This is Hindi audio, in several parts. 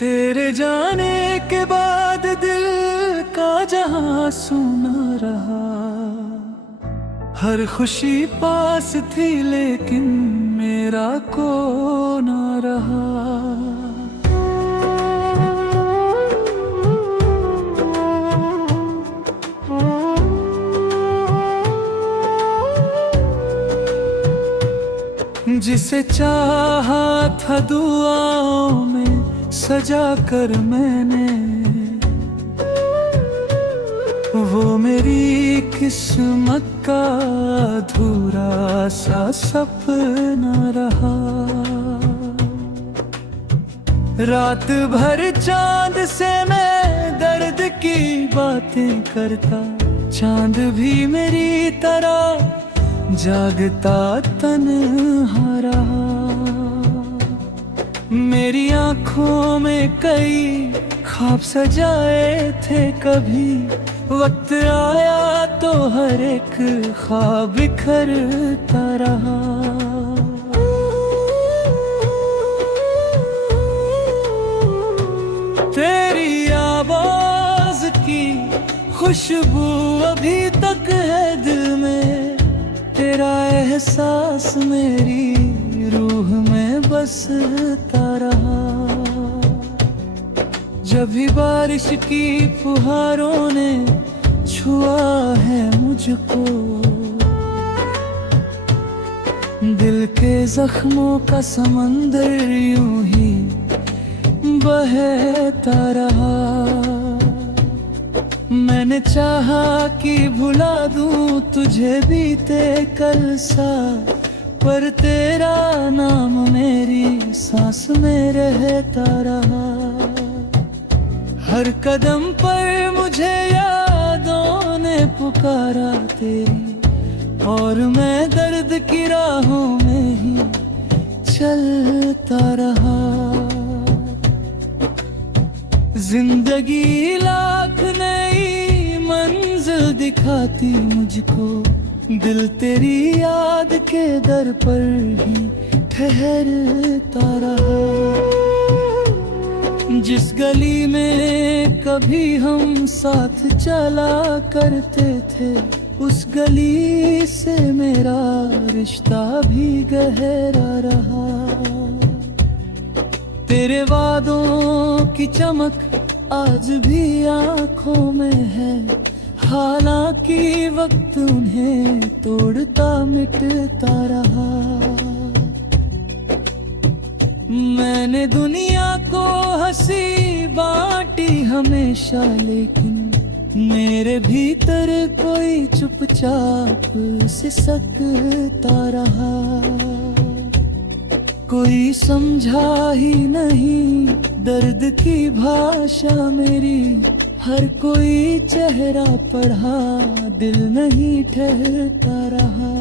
तेरे जाने के बाद दिल का जहां सुना रहा। हर खुशी पास थी लेकिन मेरा को ना रहा। जिसे चाहा था दुआओं में सजा कर मैंने, वो मेरी किस्मत का अधूरा सा सपना रहा। रात भर चांद से मैं दर्द की बातें करता, चांद भी मेरी तरह जागता तन्हा रहा। मेरी आँखों में कई ख्वाब सजाए थे, कभी वक्त आया तो हर एक ख्वाब बिखरता रहा। तेरी आवाज की खुशबू अभी तक है दिल में, तेरा एहसास मेरी रूह में बसता रहा। जब भी बारिश की फुहारों ने छुआ है मुझको, दिल के जख्मों का समंदर यूं ही बहता रहा। मैंने चाहा कि भुला दूं तुझे बीते कल सा, पर तेरा नाम मेरी सांस में रहता रहा। हर कदम पर मुझे यादों ने पुकारा तेरी, और मैं दर्द की राहों में ही चलता रहा। जिंदगी लाख नई मंजिल दिखाती मुझको, दिल तेरी याद के दर पर ही ठहरता रहा। जिस गली में कभी हम साथ चला करते थे, उस गली से मेरा रिश्ता भी गहरा रहा। तेरे वादों की चमक आज भी आँखों में है, हालांकि वक्त उन्हें तोड़ता मिटता रहा। मैंने दुनिया को हंसी बांटी हमेशा, लेकिन मेरे भीतर कोई चुपचाप सिसकता रहा। कोई समझा ही नहीं दर्द की भाषा मेरी, हर कोई चेहरा पढ़ा दिल नहीं ठहरता रहा।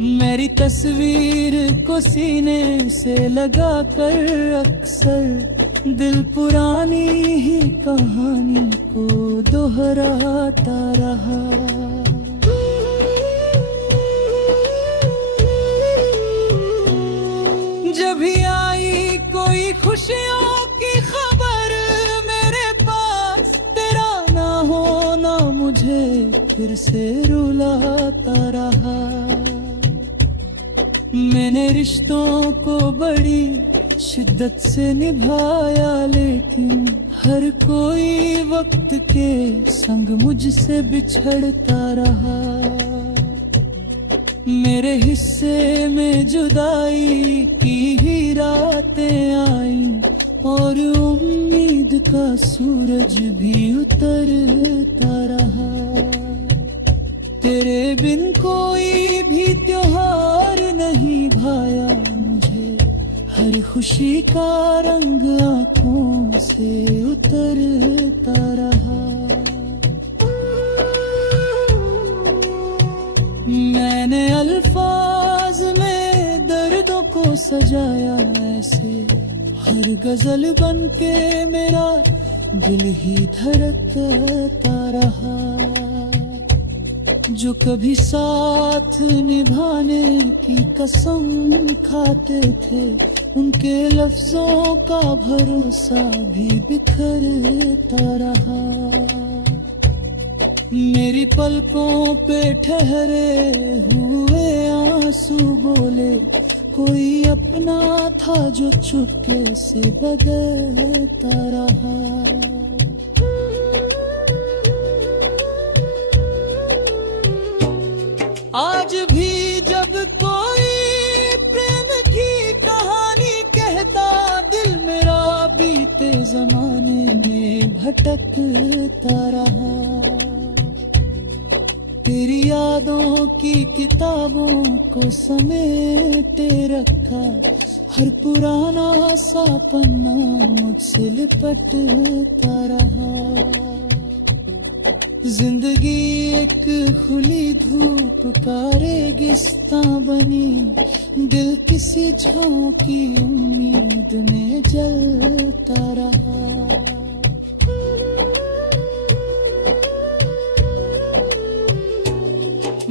मेरी तस्वीर को सीने से लगा कर अक्सर दिल पुरानी ही कहानी को दोहराता रहा। जब भी आई कोई खुशियों की खबर मेरे पास, तेरा ना होना मुझे फिर से रुलाता रहा। मैंने रिश्तों को बड़ी शिद्दत से निभाया, लेकिन हर कोई वक्त के संग मुझसे बिछड़ता रहा। मेरे हिस्से में जुदाई की ही रातें आई, और उम्मीद का सूरज भी उतरता रहा। तेरे बिन कोई भी त्योहार नहीं भाया मुझे, हर खुशी का रंग आँखों से उतरता रहा। मैंने अल्फाज में दर्दों को सजाया ऐसे, हर गजल बन के मेरा दिल ही धड़कता रहा। जो कभी साथ निभाने की कसम खाते थे, उनके लफ्जों का भरोसा भी बिखरता रहा। मेरी पलकों पे ठहरे हुए आंसू बोले, कोई अपना था जो चुपके से बदलता रहा। आज भी जब कोई प्रेम की कहानी कहता, दिल मेरा बीते जमाने में भटकता रहा। तेरी यादों की किताबों को समेटे रखा, हर पुराना सा पन्ना मुझसे लिपटता रहा। जिंदगी एक खुली धूप का रेगिस्तां बनी, दिल किसी छाँव की उम्मीद में जलता रहा।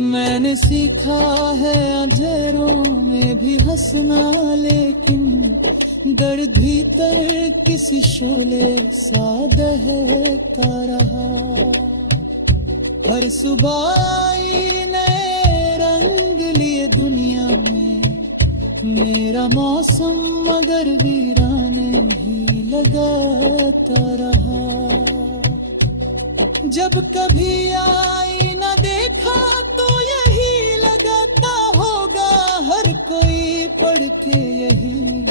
मैंने सीखा है अंधेरों में भी हंसना, लेकिन दर्द भीतर किसी शोले सा दहकता रहा। हर सुबह आई नए रंग लिए दुनिया में, मेरा मौसम मगर वीराने ही लगाता रहा। जब कभी आई न देखा तो यही लगाता होगा, हर कोई पढ़ के यही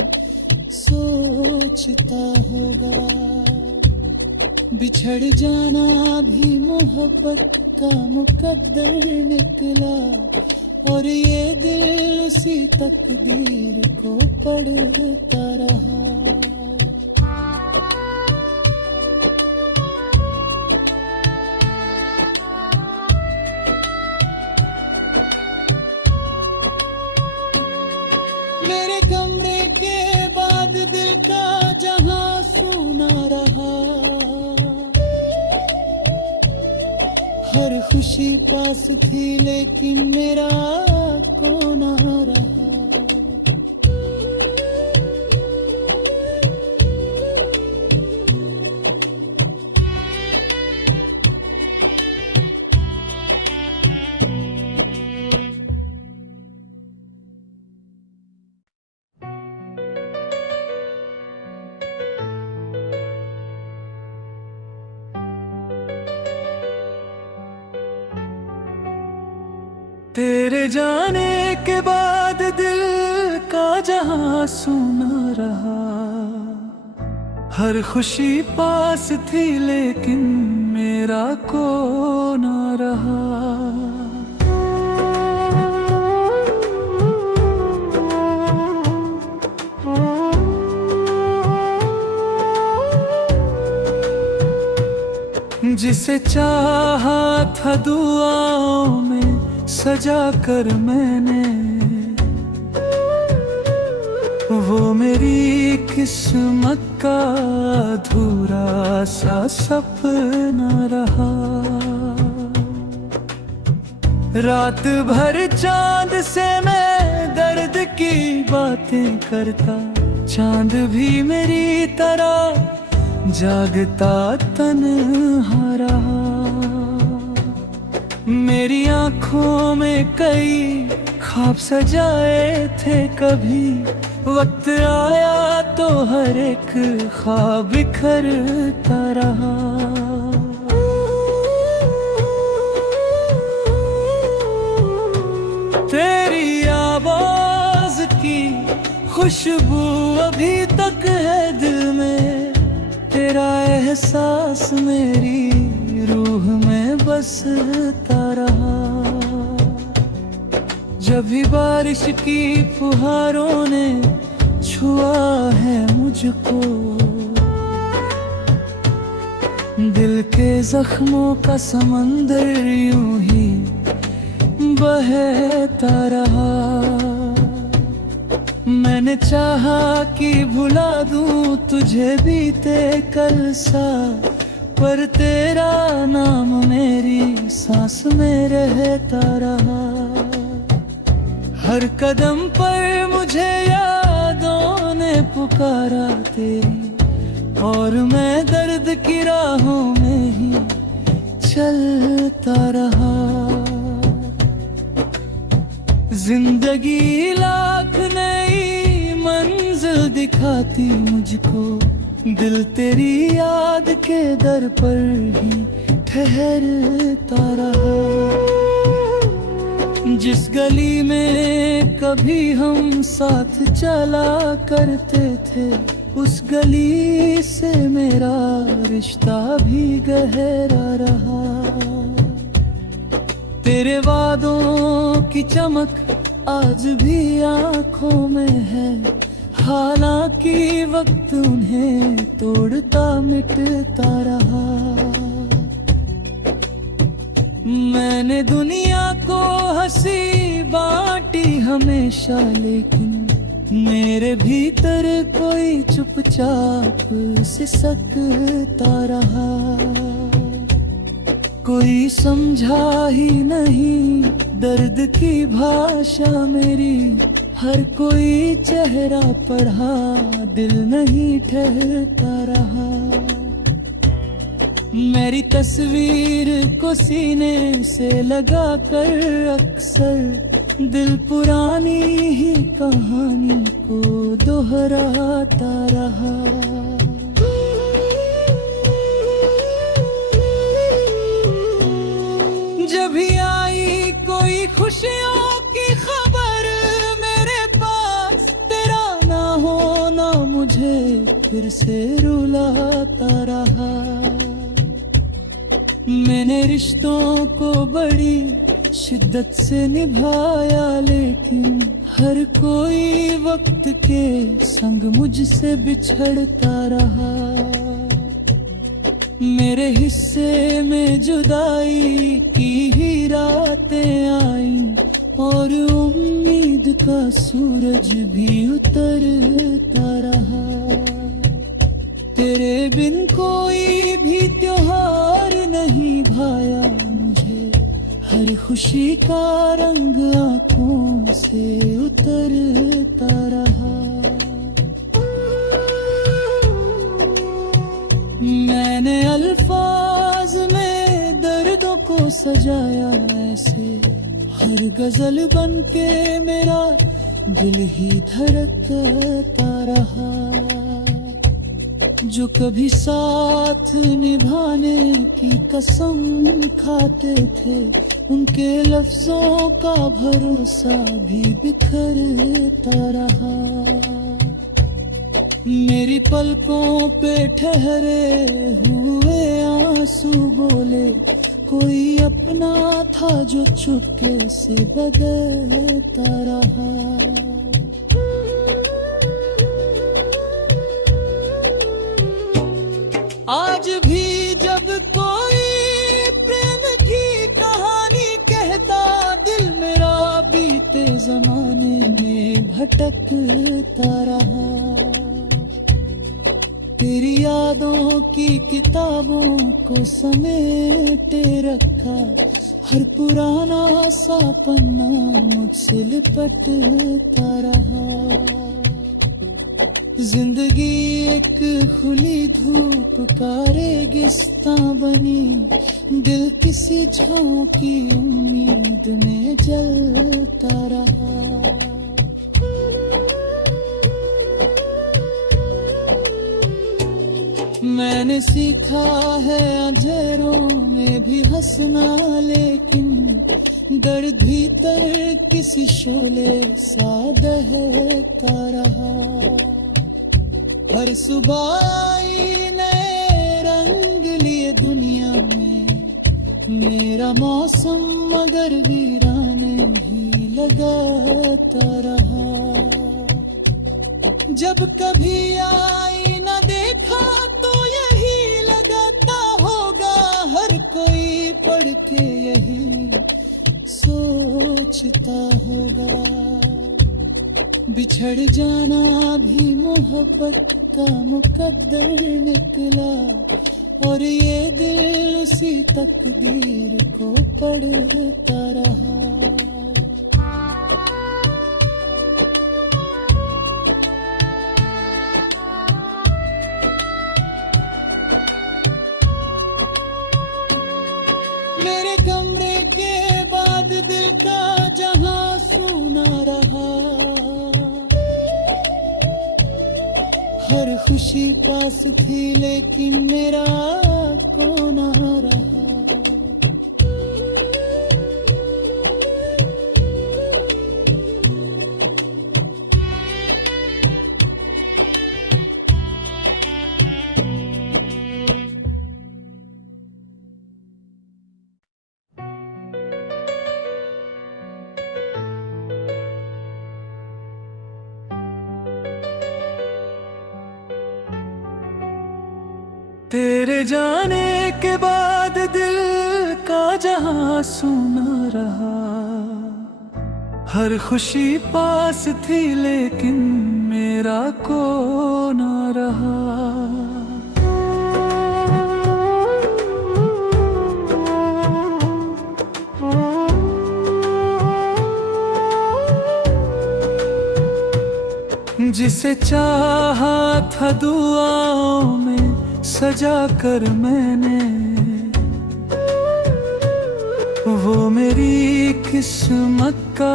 सोचता होगा। बिछड़ जाना भी मोहब्बत का मुकद्दर निकला, और ये दिल उसी तकदीर को पढ़ता रहा। मेरे कमरे के बाद दिल का जहां सूना रहा, हर खुशी पास थी लेकिन मेरा कोना रहा। तेरे जाने के बाद दिल का जहां सूना रहा, हर खुशी पास थी लेकिन मेरा कोना रहा। जिसे चाहा था दुआओं में सजा कर मैंने, वो मेरी किस्मत का अधूरा सा सपना रहा। रात भर चांद से मैं दर्द की बातें करता, चांद भी मेरी तरह जागता तन्हा रहा। मेरी आँखों में कई ख्वाब सजाए थे, कभी वक्त आया तो हर एक ख्वाब बिखरता रहा। तेरी आवाज की खुशबू अभी तक है दिल में, तेरा एहसास मेरी रूह में बसता रहा। जब भी बारिश की फुहारों ने छुआ है मुझको, दिल के जख्मों का समंदर यूं ही बहता रहा। मैंने चाहा कि भुला दूं तुझे बीते कल सा, पर तेरा नाम मेरी सांस में रहता रहा। हर कदम पर मुझे यादों ने पुकारा तेरी, और मैं दर्द की राहों में ही चलता रहा। जिंदगी लाख नई मंजिल दिखाती मुझको, दिल तेरी याद के दर पर ही ठहरता रहा। जिस गली में कभी हम साथ चला करते थे, उस गली से मेरा रिश्ता भी गहरा रहा। तेरे वादों की चमक आज भी आंखों में है, हालांकि वक्त उन्हें तोड़ता मिटता रहा। मैंने दुनिया को हंसी बांटी हमेशा, लेकिन मेरे भीतर कोई चुपचाप सिसकता रहा। कोई समझा ही नहीं दर्द की भाषा मेरी, हर कोई चेहरा पढ़ा दिल नहीं ठहरता रहा। मेरी तस्वीर को सीने से लगा कर अक्सर दिल पुरानी ही कहानी को दोहराता रहा। जब भी आई कोई खुशियों की खबर मेरे पास, तेरा ना होना मुझे फिर से रुलाता रहा। मैंने रिश्तों को बड़ी शिद्दत से निभाया, लेकिन हर कोई वक्त के संग मुझसे बिछड़ता रहा। मेरे हिस्से में जुदाई की ही रातें आई, और उम्मीद का सूरज भी उतरता रहा। तेरे बिन कोई भी त्योहार नहीं भाया मुझे, हर खुशी का रंग आंखों से उतरता रहा। मैंने अल्फाज में दर्दों को सजाया ऐसे, हर गजल बन के मेरा दिल ही धड़कता रहा। जो कभी साथ निभाने की कसम खाते थे, उनके लफ्जों का भरोसा भी बिखरता रहा। मेरी पलकों पे ठहरे हुए आंसू बोले, कोई अपना था जो चुपके से बदलता रहा। आज भी जब कोई प्रेम की कहानी कहता, दिल मेरा बीते जमाने में भटकता रहा। तेरी यादों की किताबों को समेटे रखा, हर पुराना सा पन्ना मुझसे लिपटता रहा। जिंदगी एक खुली धूप का रेगिस्तां बनी, दिल किसी छाँव की उम्मीद में जलता रहा। मैंने सीखा है अंधेरों में भी हंसना, लेकिन दर्द भीतर किसी शोले सा दहकता रहा। हर सुबह आई नए रंग लिए दुनिया में, मेरा मौसम मगर वीराने ही लगाता रहा। जब कभी आई न देखा तो यही लगाता होगा, हर कोई पढ़ के यही सोचता होगा। बिछड़ जाना भी मोहब्बत का मुकद्दर निकला, और ये दिल उसी तकदीर को पढ़ता रहा। मेरे कमरे के बाद दिल का जहां सूना रहा, हर खुशी पास थी लेकिन मेरा कोना रहा। तेरे जाने के बाद दिल का जहां सूना रहा, हर खुशी पास थी लेकिन मेरा कोना रहा। जिसे चाहा था दुआओं में सजा कर मैंने, वो मेरी किस्मत का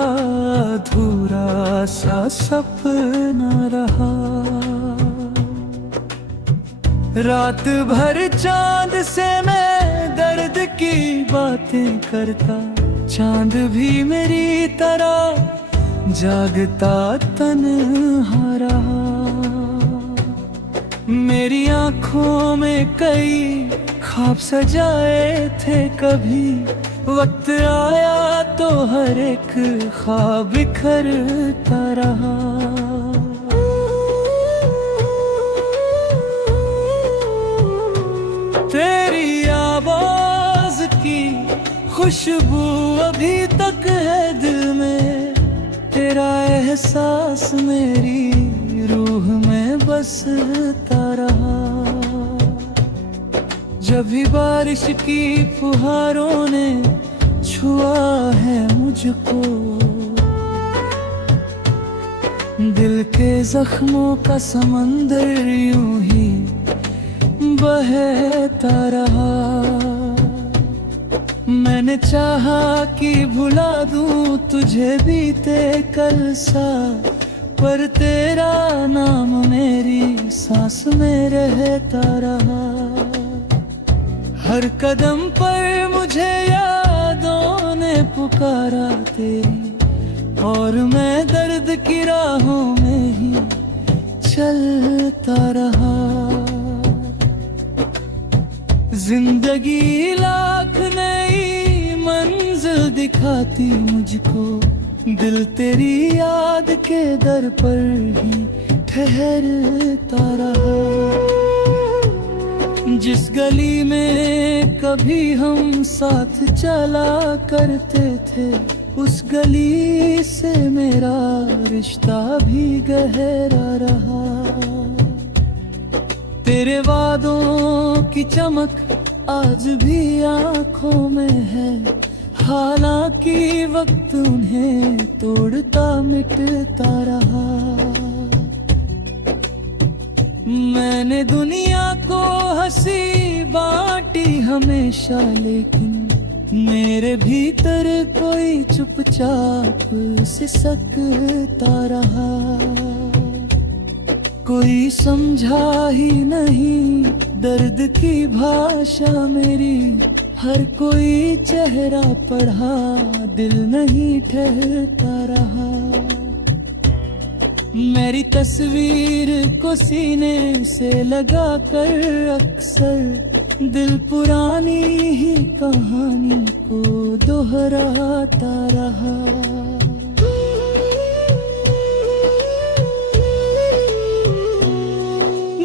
अधूरा सा सपना रहा। रात भर चांद से मैं दर्द की बातें करता, चांद भी मेरी तरह जागता तन्हा रहा। मेरी आँखों में कई ख्वाब सजाए थे, कभी वक्त आया तो हर एक ख्वाब बिखरता रहा। तेरी आवाज की खुशबू अभी तक है दिल में, तेरा एहसास मेरी रूह में बसता रहा। जब भी बारिश की फुहारों ने छुआ है मुझको, दिल के जख्मों का समंदर यूं ही बहता रहा। मैंने चाहा कि भुला दूं तुझे बीते कल सा, पर तेरा नाम मेरी सांस में रहता रहा। हर कदम पर मुझे यादों ने पुकारा तेरी, और मैं दर्द की राहों में ही चलता रहा। जिंदगी लाख नई मंजिल दिखाती मुझको, दिल तेरी याद के दर पर ही ठहरता रहा। जिस गली में कभी हम साथ चला करते थे, उस गली से मेरा रिश्ता भी गहरा रहा। तेरे वादों की चमक आज भी आंखों में है, हालांकि वक्त उन्हें तोड़ता मिटता रहा। मैंने दुनिया को हंसी बांटी हमेशा, लेकिन मेरे भीतर कोई चुपचाप सिसकता रहा। कोई समझा ही नहीं दर्द की भाषा मेरी, हर कोई चेहरा पढ़ा दिल नहीं ठहरता रहा। मेरी तस्वीर को सीने से लगा कर अक्सर दिल पुरानी ही कहानी को दोहराता रहा।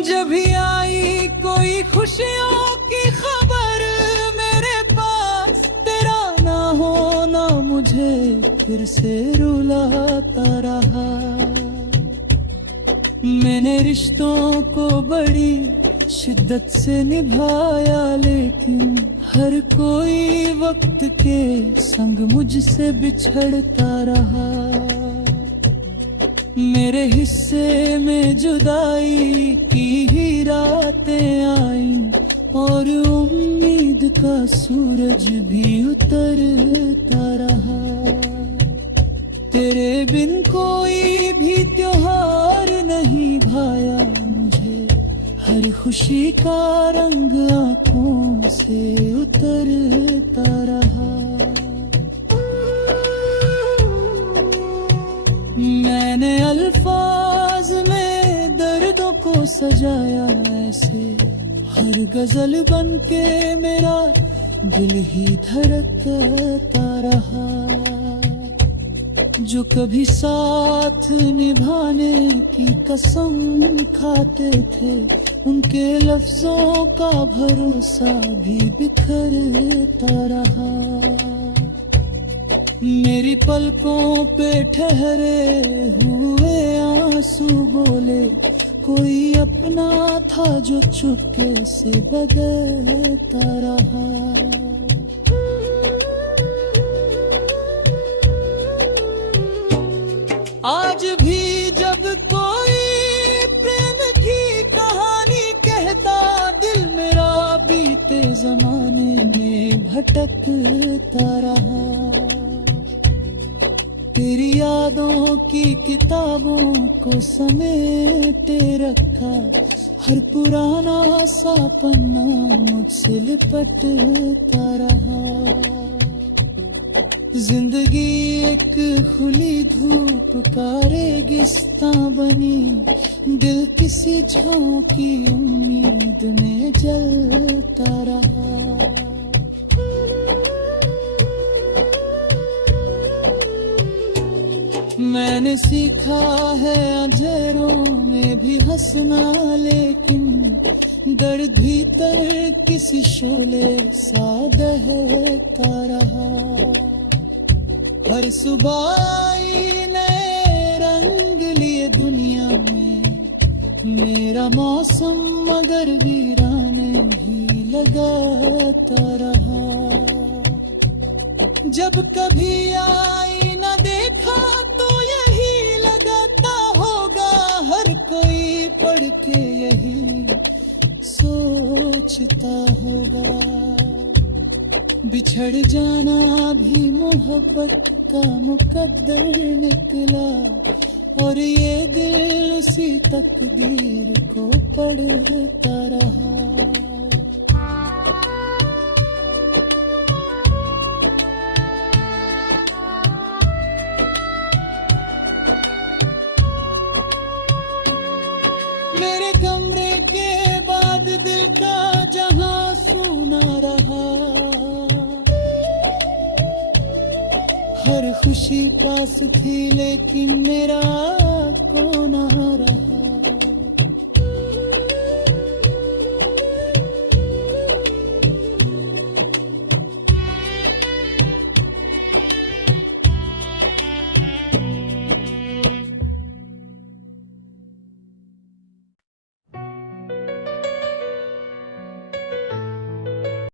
जब भी आई कोई खुशियों की खबर मेरे पास, तेरा ना होना मुझे फिर से रुलाता रहा। मैंने रिश्तों को बड़ी शिद्दत से निभाया, लेकिन हर कोई वक्त के संग मुझसे बिछड़ता रहा। मेरे हिस्से में जुदाई की ही रातें आईं, और उम्मीद का सूरज भी उतरता रहा। तेरे बिन कोई भी त्योहार नहीं भाया मुझे, हर खुशी का रंग आंखों से उतरता रहा। मैंने अल्फाज में दर्दों को सजाया ऐसे, हर गजल बन के मेरा दिल ही धड़कता रहा। जो कभी साथ निभाने की कसम खाते थे, उनके लफ्जों का भरोसा भी बिखरता रहा। मेरी पलकों पे ठहरे हुए आंसू बोले, कोई अपना था जो चुपके से बदलता रहा। आज भी जब कोई प्रेम की कहानी कहता, दिल मेरा बीते जमाने में भटकता रहा। तेरी यादों की किताबों को समेटे रखा, हर पुराना सा पन्ना मुझसे लिपटता रहा। जिंदगी एक खुली धूप का रेगिस्तां बनी, दिल किसी छाँव की उम्मीद में जलता रहा। मैंने सीखा है अंधेरों में भी हंसना, लेकिन दर्द भीतर किसी शोले सा दहकता रहा। हर सुबह आई नए रंग लिए दुनिया में, मेरा मौसम मगर वीराने ही लगाता रहा। जब कभी आई न देखा तो यही लगाता होगा, हर कोई पढ़ के यही सोचता होगा। बिछड़ जाना भी मोहब्बत का मुकद्दर निकला, और ये दिल उसी तकदीर को पढ़ता रहा। मेरे कमरे के बाद दिल का जहां सूना रहा। हर खुशी पास थी लेकिन मेरा